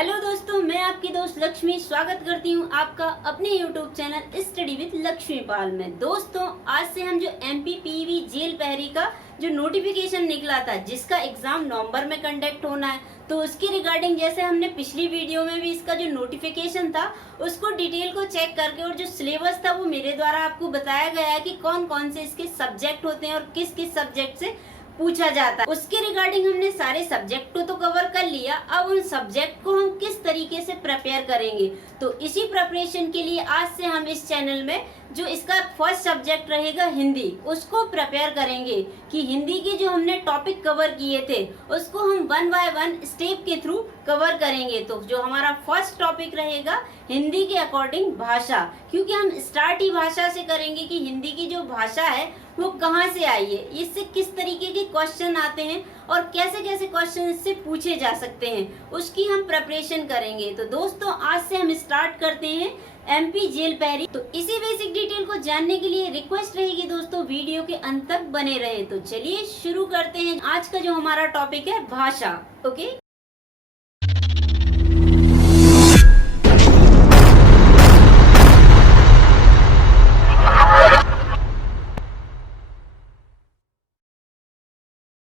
Hello दोस्तों, मैं आपकी दोस्त लक्ष्मी स्वागत करती हूँ आपका अपने YouTube channel study with Lakshmi Pal में। दोस्तों, आज से हम जो MPPV जेल पहरी का जो नोटिफिकेशन निकला था, जिसका एग्जाम नवंबर में कंडक्ट होना है, तो उसके रिगार्डिंग जैसे हमने पिछली वीडियो में भी इसका जो नोटिफिकेशन था उसको डिटेल को चेक करके और जो सिलेबस था वो मेरे द्वारा आपको बताया गया है कि कौन कौन से इसके सब्जेक्ट होते हैं और किस किस सब्जेक्ट से पूछा जाता है। उसके रिगार्डिंग हमने सारे सब्जेक्ट को तो कवर कर लिया। अब उन सब्जेक्ट को हम किस तरीके से प्रिपेयर करेंगे, तो इसी प्रिपरेशन के लिए आज से हम इस चैनल में जो इसका फर्स्ट सब्जेक्ट रहेगा हिंदी, उसको प्रिपेयर करेंगे कि हिंदी के जो हमने टॉपिक कवर किए थे उसको हम 1 बाय 1 स्टेप के थ्रू कवर करेंगे। तो जो हमारा फर्स्ट टॉपिक रहेगा हिंदी के अकॉर्डिंग भाषा, क्योंकि हम स्टार्ट ही भाषा से करेंगे कि हिंदी की जो भाषा है वो कहाँ से आई है, इससे किस तरीके के क्वेश्चन आते हैं और कैसे कैसे क्वेश्चन इससे पूछे जा सकते हैं, उसकी हम प्रिपरेशन करेंगे। तो दोस्तों, आज से हम स्टार्ट करते हैं MP जेल पहरी। तो इसी बेसिक डिटेल को जानने के लिए रिक्वेस्ट रहेगी दोस्तों, वीडियो के अंत तक बने रहे। तो चलिए शुरू करते हैं। आज का जो हमारा टॉपिक है भाषा। ओके,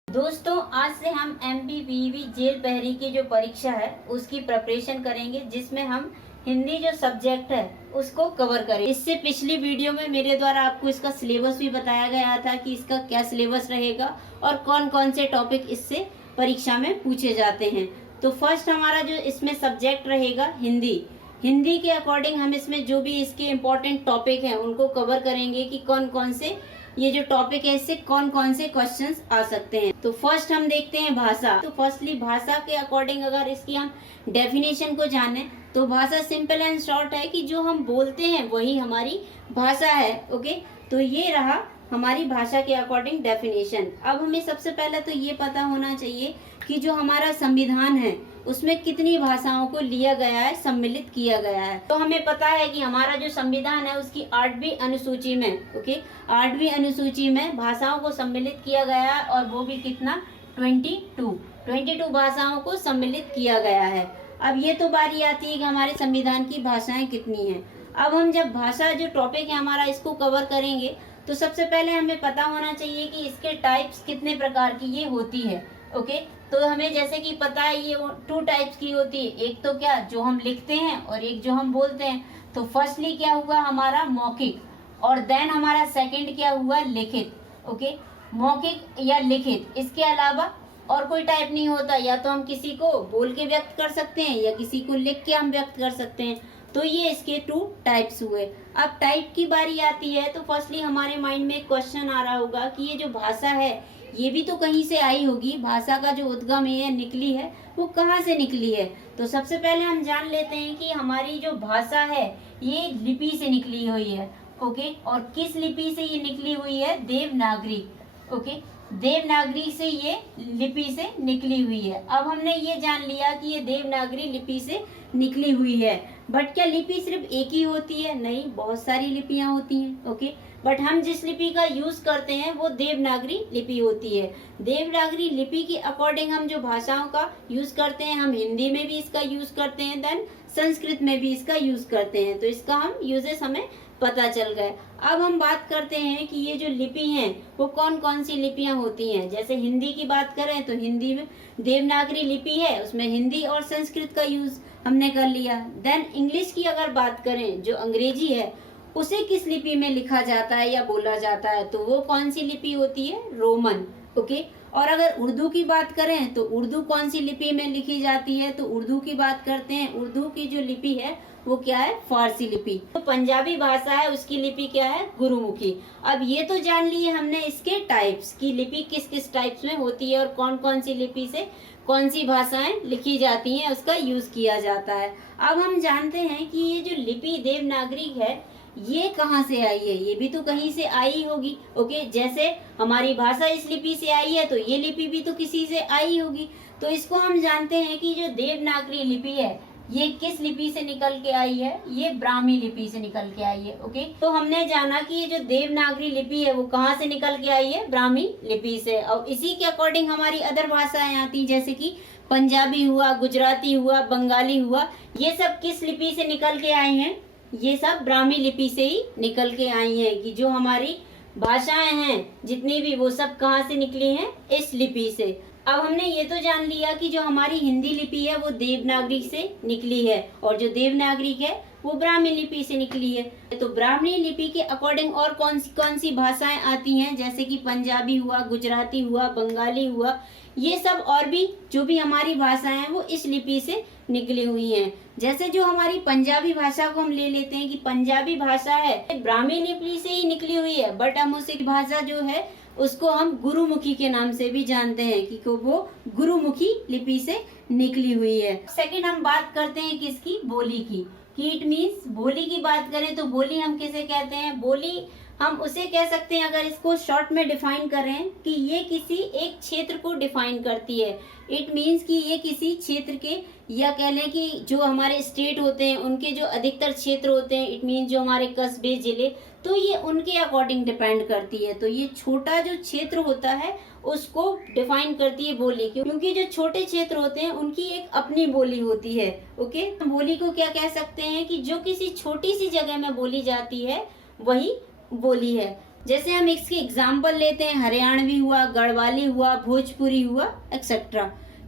दोस्तों, आज से हम MPPV जेल पहरी की जो परीक्षा है उसकी प्रिपरेशन करेंगे, जिसमें हम हिंदी जो सब्जेक्ट है उसको कवर करें। इससे पिछली वीडियो में मेरे द्वारा आपको इसका सिलेबस भी बताया गया था कि इसका क्या सिलेबस रहेगा और कौन कौन से टॉपिक इससे परीक्षा में पूछे जाते हैं। तो फर्स्ट हमारा जो इसमें सब्जेक्ट रहेगा हिंदी। हिंदी के अकॉर्डिंग हम इसमें जो भी इसके इम्पोर्टेंट टॉपिक हैं उनको कवर करेंगे कि कौन कौन से ये जो टॉपिक है इससे कौन कौन से क्वेश्चंस आ सकते हैं। तो फर्स्ट हम देखते हैं भाषा। तो फर्स्टली भाषा के अकॉर्डिंग अगर इसकी हम डेफिनेशन को जाने तो भाषा सिंपल एंड शॉर्ट है कि जो हम बोलते हैं वही हमारी भाषा है। ओके, तो ये रहा हमारी भाषा के अकॉर्डिंग डेफिनेशन। अब हमें सबसे पहले तो ये पता होना चाहिए कि जो हमारा संविधान है उसमें कितनी भाषाओं को लिया गया है, सम्मिलित किया गया है। तो हमें पता है कि हमारा जो संविधान है उसकी 8वीं अनुसूची में 8वीं अनुसूची में भाषाओं को सम्मिलित किया गया है, और वो भी कितना 22 भाषाओं को सम्मिलित किया गया है। अब ये तो बारी आती है कि हमारे संविधान की भाषाएं कितनी हैं। अब हम जब भाषा जो टॉपिक है हमारा इसको कवर करेंगे तो सबसे पहले हमें पता होना चाहिए कि इसके टाइप्स कितने प्रकार की ये होती है। ओके, तो हमें जैसे कि पता है ये 2 टाइप्स की होती है, एक तो क्या जो हम लिखते हैं और एक जो हम बोलते हैं। तो फर्स्टली क्या हुआ हमारा मौखिक, और देन हमारा सेकंड क्या हुआ लिखित। ओके, मौखिक या लिखित, इसके अलावा और कोई टाइप नहीं होता। या तो हम किसी को बोल के व्यक्त कर सकते हैं या किसी को लिख के हम व्यक्त कर सकते हैं। तो ये इसके 2 टाइप्स हुए। अब टाइप की बारी आती है तो फर्स्टली हमारे माइंड में एक क्वेश्चन आ रहा होगा कि ये जो भाषा है ये भी तो कहीं से आई होगी। भाषा का जो उद्गम है निकली है वो कहाँ से निकली है। तो सबसे पहले हम जान लेते हैं कि हमारी जो भाषा है ये लिपि से निकली हुई है। ओके, और किस लिपि से ये निकली हुई है? देवनागरी। ओके, देवनागरी से ये लिपि से निकली हुई है। अब हमने ये जान लिया कि ये देवनागरी लिपि से निकली हुई है। बट क्या लिपि सिर्फ एक ही होती है? नहीं, बहुत सारी लिपियां होती हैं। ओके, बट हम जिस लिपि का यूज करते हैं वो देवनागरी लिपि होती है। देवनागरी लिपि के अकॉर्डिंग हम जो भाषाओं का यूज करते हैं, हम हिंदी में भी इसका यूज करते हैं, देन संस्कृत में भी इसका यूज करते हैं। तो इसका हम यूजेस हमें पता चल गए। अब हम बात करते हैं कि ये जो लिपि हैं वो कौन कौन सी लिपियां होती हैं। जैसे हिंदी की बात करें तो हिंदी में देवनागरी लिपि है, उसमें हिंदी और संस्कृत का यूज हमने कर लिया। देन इंग्लिश की अगर बात करें, जो अंग्रेजी है उसे किस लिपि में लिखा जाता है या बोला जाता है, तो वो कौन सी लिपि होती है? रोमन। ओके, और अगर उर्दू की बात करें तो उर्दू कौन सी लिपि में लिखी जाती है, तो उर्दू की बात करते हैं, उर्दू की जो लिपि है वो क्या है? फारसी लिपि। तो पंजाबी भाषा है उसकी लिपि क्या है? गुरुमुखी। अब ये तो जान लिए हमने इसके टाइप्स की लिपि किस किस टाइप्स में होती है और कौन कौन सी लिपि से कौन सी भाषाएं लिखी जाती हैं, उसका यूज किया जाता है। अब हम जानते हैं कि ये जो लिपि देवनागरी है ये कहाँ से आई है? ये भी तो कहीं से आई होगी। ओके, जैसे हमारी भाषा इस लिपि से आई है तो ये लिपि भी तो किसी से आई होगी। तो इसको हम जानते हैं कि जो देवनागरी लिपि है ये किस लिपि से निकल के आई है? ये ब्राह्मी लिपि से निकल के आई है। ओके, तो हमने जाना कि ये जो देवनागरी लिपि है वो कहाँ से निकल के आई है? ब्राह्मी लिपि से। और इसी के अकॉर्डिंग हमारी अदर भाषाएं आती, जैसे कि पंजाबी हुआ, गुजराती हुआ, बंगाली हुआ, ये सब किस लिपि से निकल के आए हैं? ये सब ब्राह्मी लिपि से ही निकल के आई हैं। कि जो हमारी भाषाएं हैं जितनी भी, वो सब कहाँ से निकली हैं? इस लिपि से। अब हमने ये तो जान लिया कि जो हमारी हिंदी लिपि है वो देवनागरी से निकली है, और जो देवनागरी है वो ब्राह्मी लिपि से निकली है। तो ब्राह्मी लिपि के अकॉर्डिंग और कौन सी भाषाएं आती हैं, जैसे कि पंजाबी हुआ, गुजराती हुआ, बंगाली हुआ, ये सब और भी जो भी हमारी भाषाएं हैं वो इस लिपि से निकली हुई हैं। जैसे जो हमारी पंजाबी भाषा को हम ले लेते हैं कि पंजाबी भाषा है ब्राह्मी लिपि से ही निकली हुई है, बट हम उस भाषा जो है उसको हम गुरुमुखी के नाम से भी जानते हैं कि वो गुरुमुखी लिपि से निकली हुई है। सेकंड हम बात करते हैं किसकी? बोली की। कि इट मीन्स बोली की बात करें तो बोली हम किसे कहते हैं? बोली हम उसे कह सकते हैं, अगर इसको शॉर्ट में डिफाइन करें, कि ये किसी एक क्षेत्र को डिफाइन करती है। इट मीन्स कि ये किसी क्षेत्र के, या कह लें कि जो हमारे स्टेट होते हैं उनके जो अधिकतर क्षेत्र होते हैं, इट मीन्स जो हमारे कस्बे, जिले, तो ये उनके अकॉर्डिंग डिपेंड करती है। तो ये छोटा जो क्षेत्र होता है उसको डिफाइन करती है बोली, क्योंकि जो छोटे क्षेत्र होते हैं उनकी एक अपनी बोली होती है। ओके, बोली को क्या कह सकते हैं? कि जो किसी छोटी सी जगह में बोली जाती है वही बोली है। जैसे हम इसके एग्जाम्पल लेते हैं, हरियाणवी हुआ, गढ़वाली हुआ, भोजपुरी हुआ, एक्सेट्रा।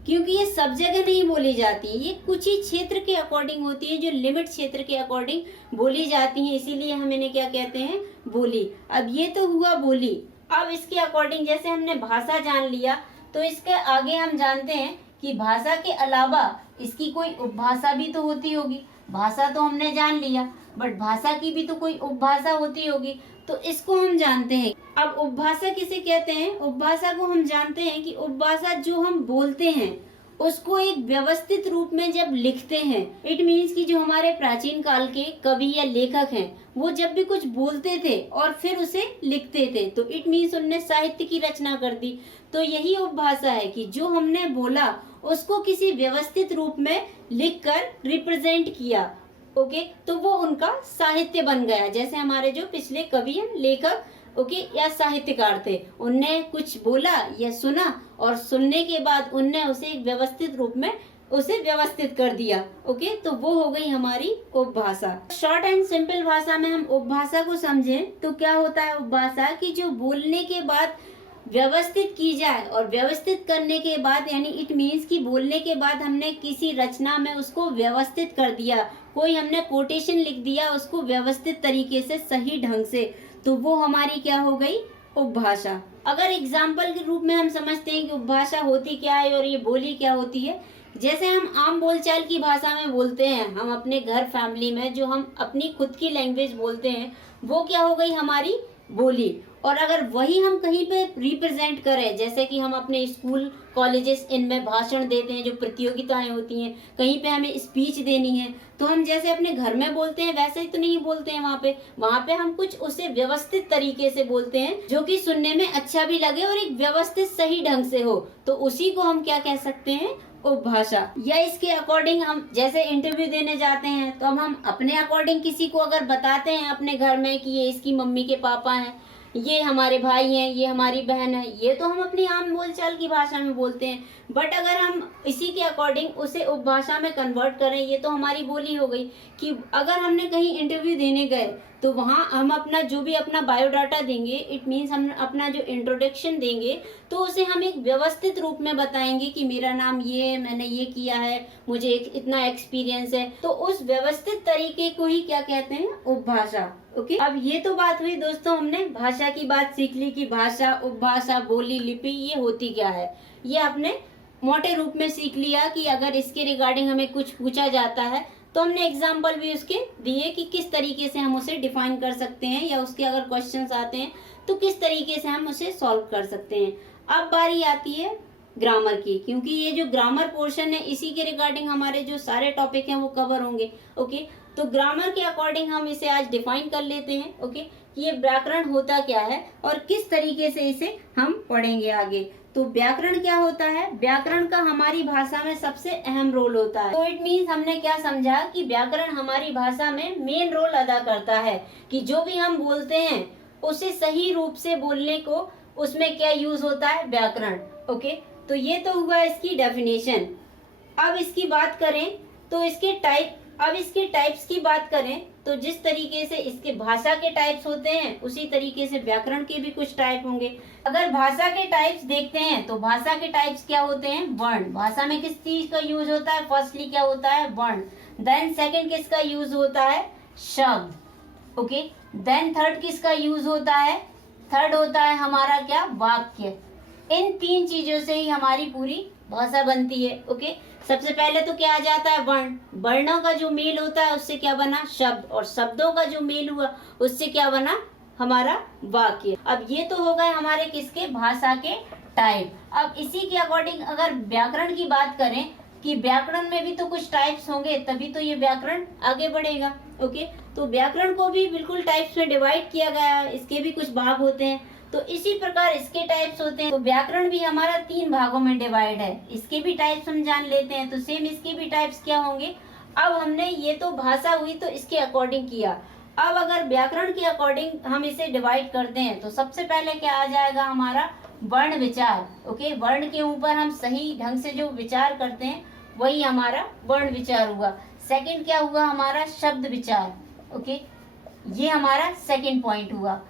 क्योंकि ये सब जगह नहीं बोली जाती, ये कुछ ही क्षेत्र के अकॉर्डिंग होती है, जो लिमिट क्षेत्र के अकॉर्डिंग बोली जाती है, इसीलिए हम इन्हें क्या कहते हैं? बोली। अब ये तो हुआ बोली। अब इसके अकॉर्डिंग जैसे हमने भाषा जान लिया, तो इसके आगे हम जानते हैं कि भाषा के अलावा इसकी कोई उपभाषा भी तो होती होगी। भाषा तो हमने जान लिया, बट भाषा की भी तो कोई उपभाषा होती होगी, तो इसको हम जानते हैं। अब उपभाषा किसे कहते हैं? उपभाषा को हम जानते हैं कि उपभाषा जो हम बोलते हैं उसको एक व्यवस्थित रूप में जब लिखते हैं, इट मीन्स कि जो हमारे प्राचीन काल के कवि या लेखक हैं वो जब भी कुछ बोलते थे और फिर उसे लिखते थे, तो इट मीन्स उनने साहित्य की रचना कर दी। तो यही उपभाषा है कि जो हमने बोला उसको किसी व्यवस्थित रूप में लिखकर रिप्रेजेंट किया। ओके, तो वो उनका साहित्य बन गया। जैसे हमारे जो पिछले कवि हैं, लेखक, ओके, या साहित्यकार थे, उनने कुछ बोला या सुना, और सुनने के बाद उनने उसे एक व्यवस्थित रूप में उसे व्यवस्थित कर दिया। ओके, तो वो हो गई हमारी उपभाषा। शॉर्ट एंड सिंपल भाषा में हम उपभाषा को समझें तो क्या होता है उपभाषा? कि जो बोलने के बाद व्यवस्थित की जाए, और व्यवस्थित करने के बाद यानी इट मीन्स कि बोलने के बाद हमने किसी रचना में उसको व्यवस्थित कर दिया, कोई हमने कोटेशन लिख दिया उसको व्यवस्थित तरीके से, सही ढंग से, तो वो हमारी क्या हो गई? उपभाषा। अगर एग्जाम्पल के रूप में हम समझते हैं कि उपभाषा होती क्या है और ये बोली क्या होती है, जैसे हम आम बोलचाल की भाषा में बोलते हैं, हम अपने घर फैमिली में जो हम अपनी खुद की लैंग्वेज बोलते हैं वो क्या हो गई? हमारी बोली। और अगर वही हम कहीं पे रिप्रेजेंट करें, जैसे कि हम अपने स्कूल, कॉलेजेस, इनमें भाषण देते हैं, जो प्रतियोगिताएं होती हैं, कहीं पे हमें स्पीच देनी है, तो हम जैसे अपने घर में बोलते हैं वैसे ही तो नहीं बोलते हैं। वहाँ पे हम कुछ उसे व्यवस्थित तरीके से बोलते हैं जो कि सुनने में अच्छा भी लगे और एक व्यवस्थित सही ढंग से हो, तो उसी को हम क्या कह सकते हैं? उपभाषा। या इसके अकॉर्डिंग हम जैसे इंटरव्यू देने जाते हैं तो हम अपने अकॉर्डिंग किसी को अगर बताते हैं अपने घर में कि ये इसकी मम्मी के पापा हैं, ये हमारे भाई हैं, ये हमारी बहन है, ये तो हम अपनी आम बोलचाल की भाषा में बोलते हैं। बट अगर हम इसी के अकॉर्डिंग उसे उपभाषा में कन्वर्ट करें, ये तो हमारी बोली हो गई। कि अगर हमने कहीं इंटरव्यू देने गए तो वहाँ हम अपना जो भी अपना बायोडाटा देंगे, इट मीन्स हम अपना जो इंट्रोडक्शन देंगे, तो उसे हम एक व्यवस्थित रूप में बताएंगे कि मेरा नाम ये है, मैंने ये किया है, मुझे इतना एक्सपीरियंस है। तो उस व्यवस्थित तरीके को ही क्या कहते हैं? उपभाषा। ओके, अब ये तो बात हुई दोस्तों, हमने भाषा की बात सीख ली कि भाषा, उपभाषा, बोली, लिपि ये होती क्या है। ये आपने मोटे रूप में सीख लिया कि अगर इसके रिगार्डिंग हमें कुछ पूछा जाता है तो हमने एग्जाम्पल भी उसके दिए कि किस तरीके से हम उसे डिफाइन कर सकते हैं, या उसके अगर क्वेश्चंस आते हैं तो किस तरीके से हम उसे सॉल्व कर सकते हैं। अब बारी आती है ग्रामर की, क्योंकि ये जो ग्रामर पोर्शन है इसी के रिगार्डिंग हमारे जो सारे टॉपिक हैं वो कवर होंगे। ओके, तो ग्रामर के अकॉर्डिंग हम इसे आज डिफाइन कर लेते हैं। ओके, कि ये व्याकरण होता क्या है और किस तरीके से इसे हम पढ़ेंगे आगे। तो व्याकरण क्या होता है? व्याकरण का हमारी भाषा में सबसे अहम रोल होता है। तो इट मीन्स हमने क्या समझा कि व्याकरण हमारी भाषा में मेन रोल अदा करता है, कि जो भी हम बोलते हैं उसे सही रूप से बोलने को उसमें क्या यूज होता है? व्याकरण। ओके, तो ये तो हुआ इसकी डेफिनेशन। अब इसकी बात करें तो इसके टाइप्स की बात करें तो जिस तरीके से इसके भाषा के टाइप्स होते हैं उसी तरीके से व्याकरण के भी कुछ टाइप होंगे। अगर भाषा के टाइप्स देखते हैं तो भाषा के टाइप्स क्या होते हैं, वर्ण। भाषा में किस चीज का यूज होता है, फर्स्टली क्या होता है, वर्ण। देन सेकंड किसका यूज होता है, शब्द, ओके। देन थर्ड किसका यूज होता है, थर्ड होता है हमारा क्या, वाक्य। इन तीन चीजों से ही हमारी पूरी भाषा बनती है, ओके। सबसे पहले तो क्या आ जाता है, वर्ण। वर्णों का जो मेल होता है उससे क्या बना, शब्द, और शब्दों का जो मेल हुआ उससे क्या बना, हमारा वाक्य। अब ये तो हो गए हमारे किसके, भाषा के टाइप। अब इसी के अकॉर्डिंग अगर व्याकरण की बात करें कि व्याकरण में भी तो कुछ टाइप्स होंगे तभी तो ये व्याकरण आगे बढ़ेगा, ओके। तो व्याकरण को भी बिल्कुल टाइप्स में डिवाइड किया गया है, इसके भी कुछ भाग होते हैं, तो इसी प्रकार इसके टाइप्स होते हैं। तो व्याकरण भी हमारा 3 भागों में डिवाइड है, इसके भी टाइप्स हम जान लेते हैं। तो सेम इसके भी टाइप्स क्या होंगे। अब हमने ये तो भाषा हुई तो इसके अकॉर्डिंग किया। अब अगर व्याकरण के अकॉर्डिंग हम इसे डिवाइड करते हैं तो सबसे पहले क्या आ जाएगा हमारा, वर्ण विचार, ओके। वर्ण के ऊपर हम सही ढंग से जो विचार करते हैं वही हमारा वर्ण विचार हुआ। सेकंड क्या हुआ हमारा, शब्द विचार, ओके, ये हमारा सेकंड पॉइंट हुआ।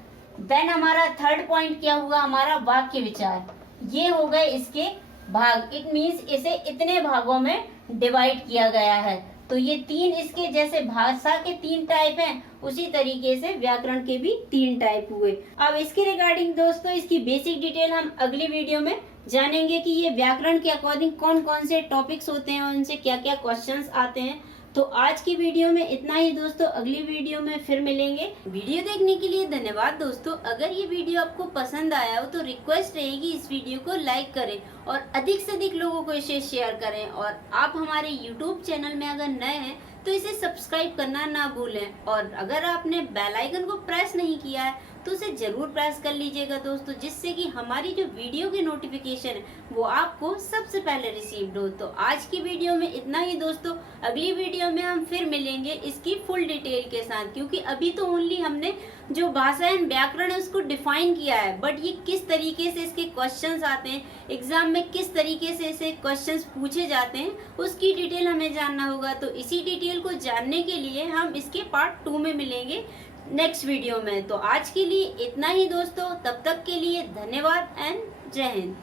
देन हमारा थर्ड पॉइंट क्या हुआ हमारा, वाक्य विचार। ये हो गए इसके भाग। इट मीन्स इसे इतने भागों में डिवाइड किया गया है। तो ये 3 इसके जैसे भाषा के 3 टाइप हैं उसी तरीके से व्याकरण के भी 3 टाइप हुए। अब इसके रिगार्डिंग दोस्तों इसकी बेसिक डिटेल हम अगली वीडियो में जानेंगे कि ये व्याकरण के अकॉर्डिंग कौन कौन से टॉपिक्स होते हैं और उनसे क्या क्या क्वेश्चंस आते हैं। तो आज की वीडियो में इतना ही दोस्तों, अगली वीडियो में फिर मिलेंगे। वीडियो देखने के लिए धन्यवाद दोस्तों। अगर ये वीडियो आपको पसंद आया हो तो रिक्वेस्ट रहेगी इस वीडियो को लाइक करें और अधिक से अधिक लोगों को इसे शेयर करें। और आप हमारे यूट्यूब चैनल में अगर नए हैं तो इसे सब्सक्राइब करना ना भूलें। और अगर आपने बेल आइकन को प्रेस नहीं किया है तो उसे जरूर प्रेस कर लीजिएगा दोस्तों, जिससे कि हमारी जो वीडियो की नोटिफिकेशन है वो आपको सबसे पहले रिसीव्ड हो। तो आज की वीडियो में इतना ही दोस्तों, अगली वीडियो में हम फिर मिलेंगे इसकी फुल डिटेल के साथ, क्योंकि अभी तो ओनली हमने जो भाषा एंड व्याकरण है उसको डिफाइन किया है, बट ये किस तरीके से इसके क्वेश्चंस आते हैं एग्जाम में, किस तरीके से इसे क्वेश्चंस पूछे जाते हैं उसकी डिटेल हमें जानना होगा। तो इसी डिटेल को जानने के लिए हम इसके पार्ट 2 में मिलेंगे नेक्स्ट वीडियो में। तो आज के लिए इतना ही दोस्तों, तब तक के लिए धन्यवाद एंड जय हिंद।